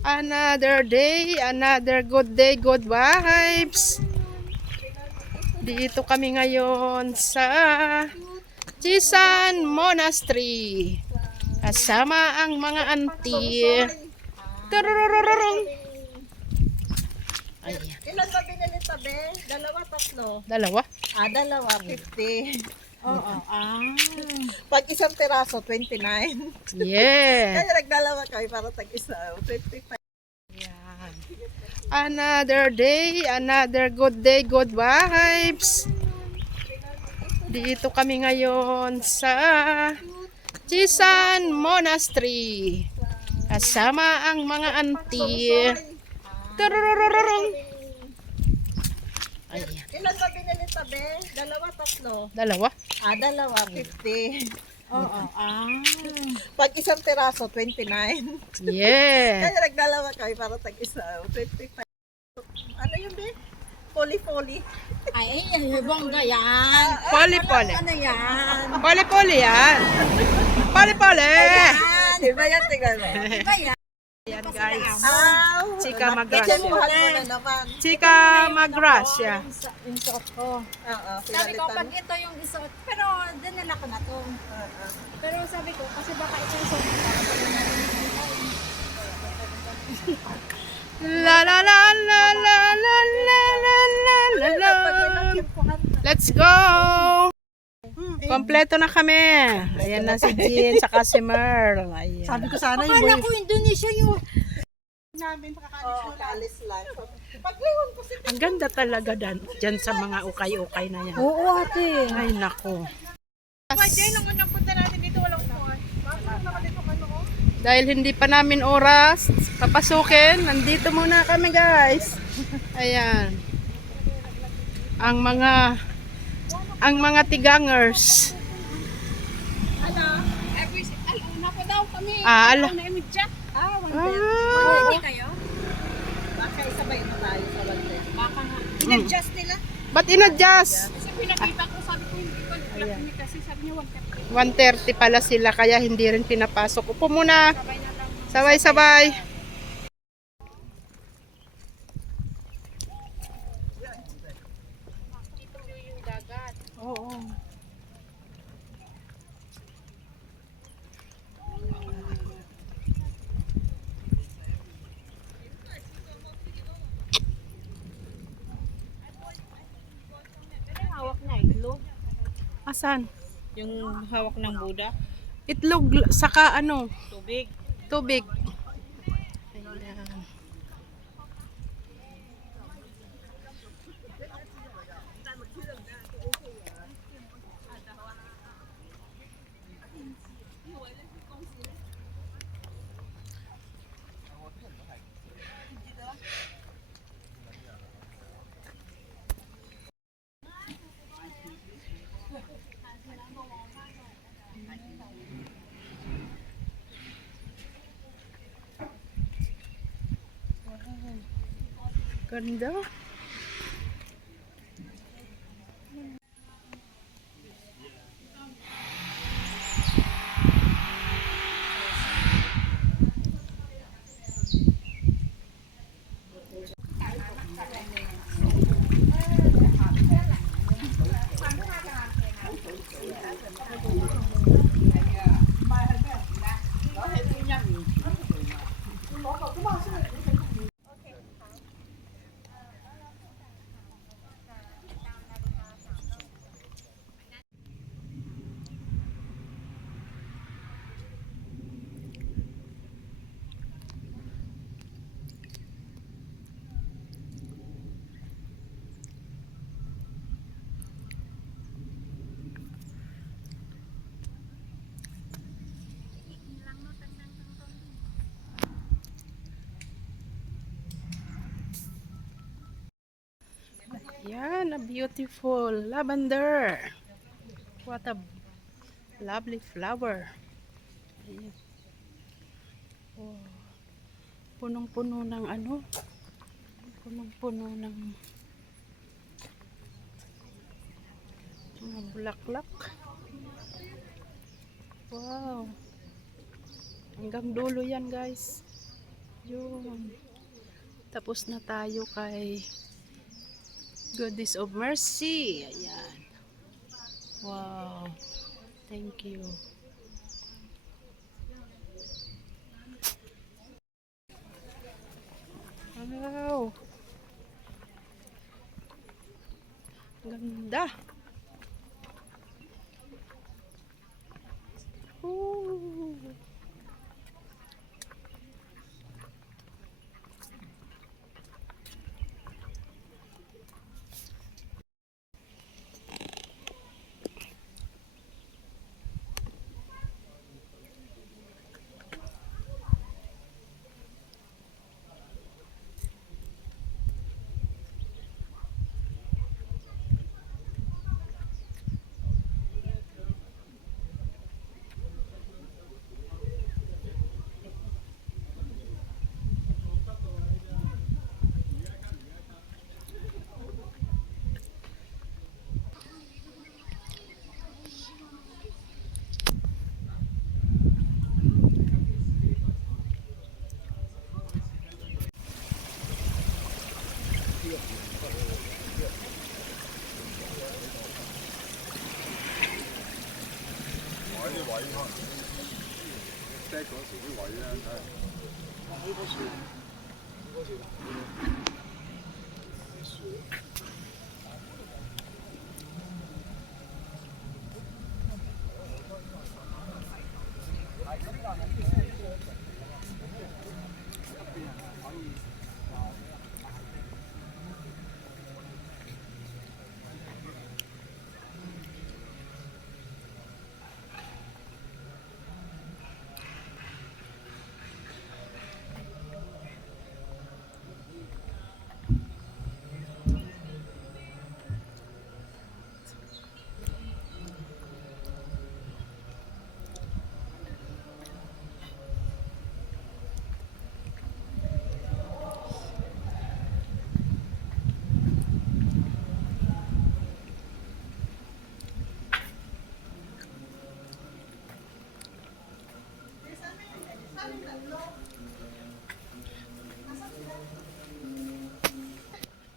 Another day, another good day, good vibes. Dito kami ngayon sa Jisan Monastery. Kasama ang mga auntie. Tarararararang. Ayan. Ilan ba binili tabi? Dalawa, tatlo? Dalawa? Dalawa, 50. Oo. Pag isang piraso, 29. Yeah. Kaya nagdalawa kayo para tag-isa, 25. Ayan. Another day, another good day, good vibes. Dito kami ngayon sa Jisan Monastery. Kasama ang mga auntie. Tarararararang. Ayan. Ilan ba binili tabi? Dalawa, tatlo? Dalawa? Dalawa, 50. Oo. Pag isang piraso, 29. Yeah. Kaya nagdalawa kayo para tag-isa, 25. Ano yun, be? Poli-poli. Ay, bongga yan. Poli-poli. Ano yan? Poli-poli yan. Poli-poli. Iba yan, tingnan mo. Iba yan. Ayan guys. Chika Chika Magrasya. mo na naman. Chika Magrasya. Yung suot ko. Oo, Sabi ko, pag pinalitan. ito yung isuot, pero dinala ko na to. Pero sabi ko, kasi baka ito yung suot ko. La la la la la la la la la la. Let's go! Kompleto na kami. Ayan na si Jean saka si Merl. Ayan. Sabi ko sana yung Akala boy. ko Indonesia yung... Namin kaalis lang. Paglingon ko si Ang ganda talaga dyan sa mga ukay-ukay na yan. Oo, ate. Ay nako. nung unang punta natin dito, walang phone. Bakit nakalito ka noon? Dahil hindi pa namin oras papasukin, nandito muna kami guys. Ayan. Ang mga tigangers. Una pa daw kami. Ala. Na-imidya. Ah. Hindi kayo? Baka isabay na tayo sa bante. Baka nga. In-adjust nila. Ba't in-adjust? Kasi pinakita ko, sabi ko, hindi ko Ayan. kasi sabi niya, 1:30 pala sila kaya hindi rin pinapasok. Upo muna. sabay na lang. Sabay-sabay. Oo. Hawak na itlog. Asan? Yung hawak ng Buddha, Itlog saka ano? tubig. Tubig. Ayan. Ganda. Yan, a beautiful lavender. What a lovely flower. Ayan. Oh. Punong-puno ng ano? Punong-puno ng mga bulaklak. Wow. Hanggang dulo yan, guys. Yun. Tapos na tayo kay Goddess of Mercy. Ayan. Wow. Thank you. Wow. Ganda. Ooh.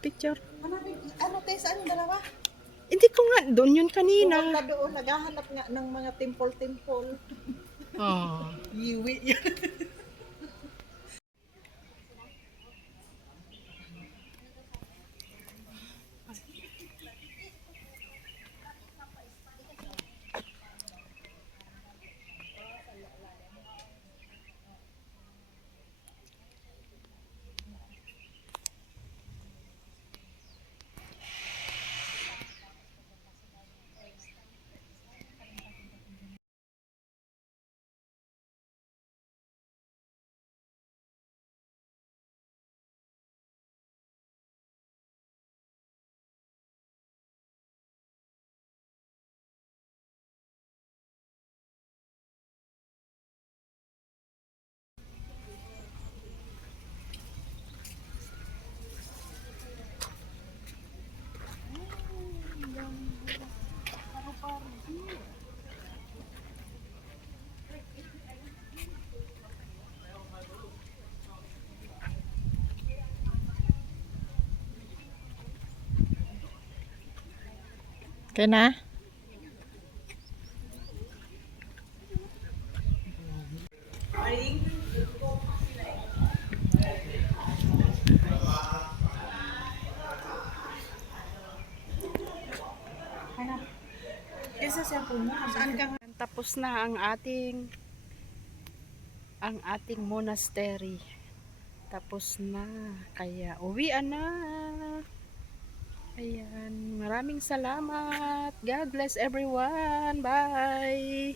Picture. Ano tayo saan yung dalawa? Hindi ko nga. Doon yun kanina. Pumunta doon, naghahanap nga ng mga temple-temple. Oh. Yiwi yan. Kaya na? Isa siya po mo. Saan ka? Tapos na ang ating monastery. Tapos na. Kaya uwian na. Ayan. Maraming salamat. God bless everyone. Bye.